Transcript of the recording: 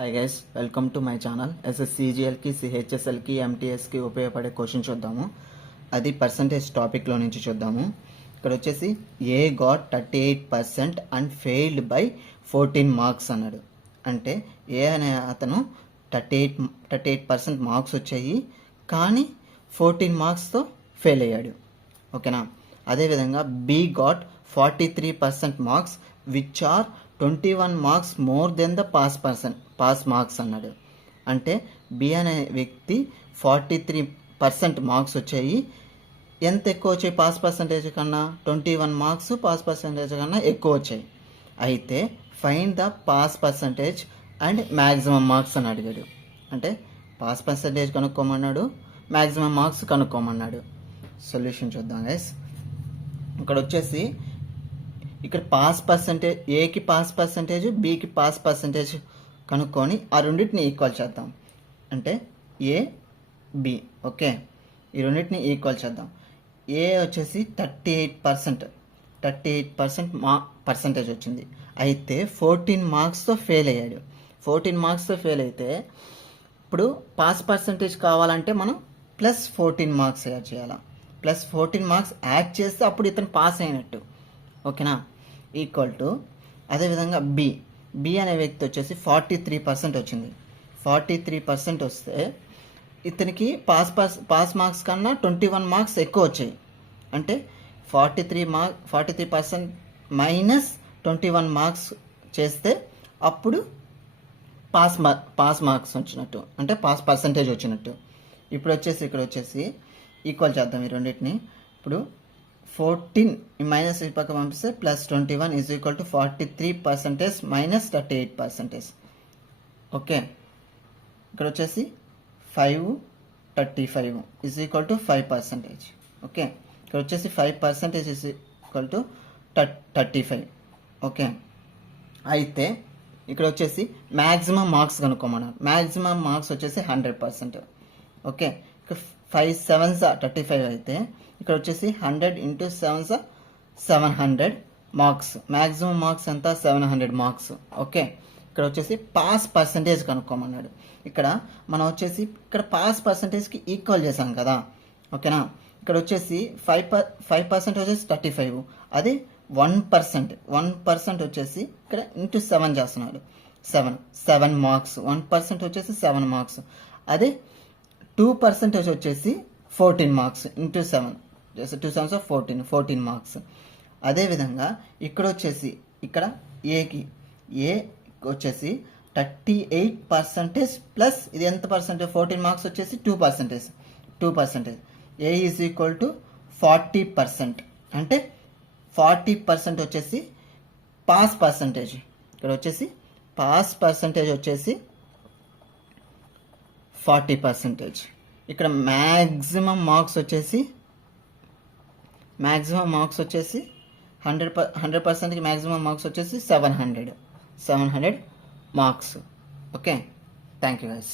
Hi guys, welcome to my channel. ఎస్ఎస్సిజిఎల్కి సిహెచ్ఎస్ఎల్కి ఎంటీఎస్కి ఉపయోగపడే క్వశ్చన్ చూద్దాము. అది పర్సంటేజ్ టాపిక్లో నుంచి చూద్దాము. ఇక్కడ వచ్చేసి A got 38% and failed by 14 marks అన్నాడు. అంటే ఏ అనే అతను 38% మార్క్స్ వచ్చాయి, కానీ 14 మార్క్స్తో ఫెయిల్ అయ్యాడు. ఓకేనా. అదేవిధంగా B got 43% marks which are 21 marks more than the pass marks అన్నాడు. అంటే బి అనే వ్యక్తి 43% మార్క్స్ వచ్చాయి, ఎంత ఎక్కువ వచ్చాయి పాస్ పర్సంటేజ్ కన్నా? 21 మార్క్స్ పాస్ పర్సంటేజ్ కన్నా ఎక్కువ వచ్చాయి. అయితే find the pass percentage and maximum marks అని అడిగాడు. అంటే పాస్ పర్సంటేజ్ కనుక్కోమన్నాడు, మ్యాక్సిమం మార్క్స్ కనుక్కోమన్నాడు. సొల్యూషన్ చూద్దాం గైస్. ఇక్కడ వచ్చేసి ఇక్కడ పాస్ పర్సంటేజ్, ఏకి పాస్ పర్సంటేజ్, బికి పాస్ పర్సంటేజ్ కనుక్కొని ఆ రెండింటిని ఈక్వల్ చేద్దాం. అంటే ఏ బి, ఓకే, ఈ రెండింటిని ఈక్వల్ చేద్దాం. ఏ వచ్చేసి 38% పర్సంటేజ్ వచ్చింది, అయితే 14 మార్క్స్తో ఫెయిల్ అయ్యాడు. 14 మార్క్స్తో ఫెయిల్ అయితే ఇప్పుడు పాస్ పర్సంటేజ్ కావాలంటే మనం ప్లస్ 14 మార్క్స్ యాడ్ చేయాలి. ప్లస్ 14 మార్క్స్ యాడ్ చేస్తే అప్పుడు ఇతను పాస్ అయినట్టు. ఓకేనా. ఈక్వల్ టు అదేవిధంగా బి అనే వ్యక్తి వచ్చేసి 43% వచ్చింది. 43% వస్తే ఇతనికి పాస్ మార్క్స్ కన్నా 21 మార్క్స్ ఎక్కువ వచ్చాయి. అంటే 43% మైనస్ 21 మార్క్స్ చేస్తే అప్పుడు పాస్ మార్క్స్ వచ్చినట్టు, అంటే పాస్ పర్సంటేజ్ వచ్చినట్టు. ఇప్పుడు వచ్చేసి ఇక్కడ వచ్చేసి ఈక్వల్ చేద్దాం ఈ రెండింటిని. ఇప్పుడు 14 మైనస్ ఈ పక్క పంపిస్తే plus 21 is equal to 43% minus 38%. Okay. ఇక్కడ వచ్చేసి 535 ఈజ్ ఈక్వల్ టు 5%. ఓకే. ఇక్కడ వచ్చేసి 5% ఈజ్ ఈక్వల్ టు 35. ఓకే. అయితే ఇక్కడ వచ్చేసి మ్యాక్సిమం మార్క్స్ కనుక్కోమన్నారు. మ్యాక్సిమం మార్క్స్ వచ్చేసి 100%. ఓకే. ఇక్కడ 5 7s 35 అయితే ఇక్కడ వచ్చేసి 100 into 7s 700 marks. Maximum marks ఎంత? 700 మార్క్స్. ఓకే. ఇక్కడ వచ్చేసి పాస్ పర్సంటేజ్ కనుక్కోమన్నాడు. ఇక్కడ మనం వచ్చేసి ఇక్కడ పాస్ పర్సంటేజ్కి ఈక్వల్ చేసాం కదా. ఓకేనా. ఇక్కడ వచ్చేసి 5% వచ్చేసి 35, అది 1% వచ్చేసి ఇక్కడ ఇంటూ 7 చేస్తున్నాడు. 7 మార్క్స్. 1% వచ్చేసి 7 మార్క్స్. అదే 2% వచ్చేసి 14 మార్క్స్ ఇంటూ 7 చేస్తే 2 7s 14 మార్క్స్. అదేవిధంగా ఇక్కడ వచ్చేసి ఇక్కడ ఏ వచ్చేసి 38% ప్లస్ ఇది ఎంత పర్సెంటేజ్? 14 మార్క్స్ వచ్చేసి 2%. ఏ ఈజ్ ఈక్వల్ టు 40%. అంటే 40% వచ్చేసి పాస్ పర్సంటేజ్. ఇక్కడ వచ్చేసి పాస్ పర్సంటేజ్ వచ్చేసి 40%. ఇక్కడ మ్యాక్సిమం మార్క్స్ వచ్చేసి 100%కి మ్యాక్సిమం మార్క్స్ వచ్చేసి 700 marks. Okay. Thank you guys.